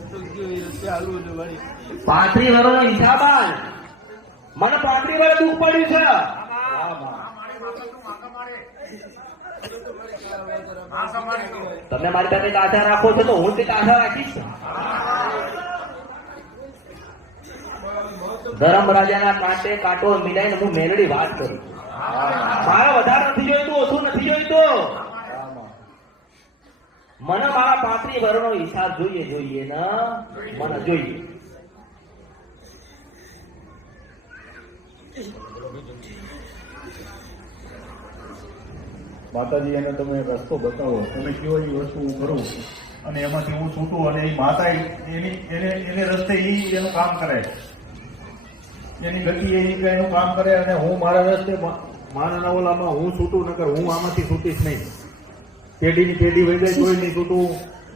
35 વર્ષનો હિસાબ મને 35 વર્ષ દુઃખ પડ્યું છે. તમે મારી પાસે આશા રાખો છો તો હું તે આશા રાખીશ. ધર્મરાજાના કાંટે કાંટો મિલાઈને હું મેલડી વાત કરું છું. મારે વધારે નથી જોઈતું, ઓછું નથી જોઈતું. મને મારા 35 વર્ષનો હિસાબ જોઈએ ને મને જોઈએ. માતાજી એને તમે રસ્તો બતાવો, તમે કયો એ વસ્તુ હું કરું અને એમાંથી હું છૂટું અને એ માતા એને રસ્તે એનું કામ કરે, એની ગતિ એનું કામ કરે અને હું મારા રસ્તે મારા ઓલામાં હું છૂટું ન કરું. હું આમાંથી છૂટીશ નહીં. પેઢીની પેઢી વહી જાય તોય નહીં છૂટું.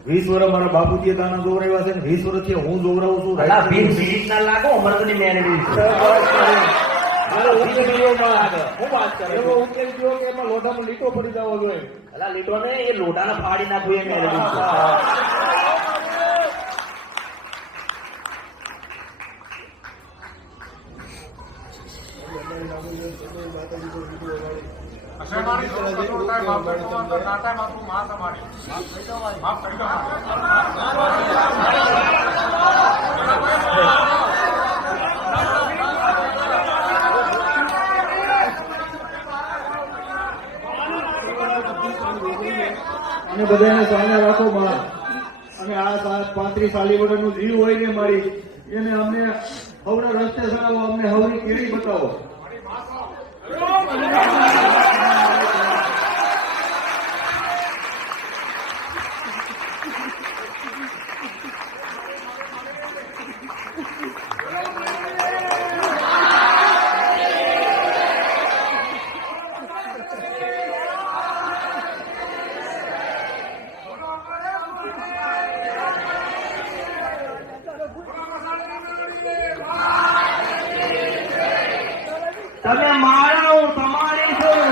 20 વર્ષ મારા બાપુજીએ દાના જોવરાવ્યા છે ને 20 વર્ષથી હું જોવરાવું છું. ના લાગો મરદની મેળવી એવો ઉકેલ જોયો કે એમાં લોઢામાં લીટો પડી જવો જોઈએ. લીટો ને એ લોઢાને ફાડી નાખવું એ મેળવી. અને બધાને સામે રાખો માં. અને આ 35 સાલી વર્ષનું જીવ હોય ને મારી, એને અમને હવનો રસ્તે ચલાવો, અમને હવની કેરી બતાવો. તમે મારા હું તમારી છું.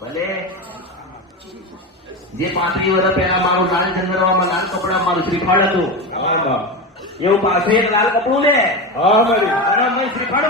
ભલે જે 35 વર્ષ પહેલા મારું લાલ ચંદ્રમાં લાલ કપડા મારું શ્રીફળ હતું એવું પાછું એક લાલ કપડું લે. હા મારી શ્રીફળ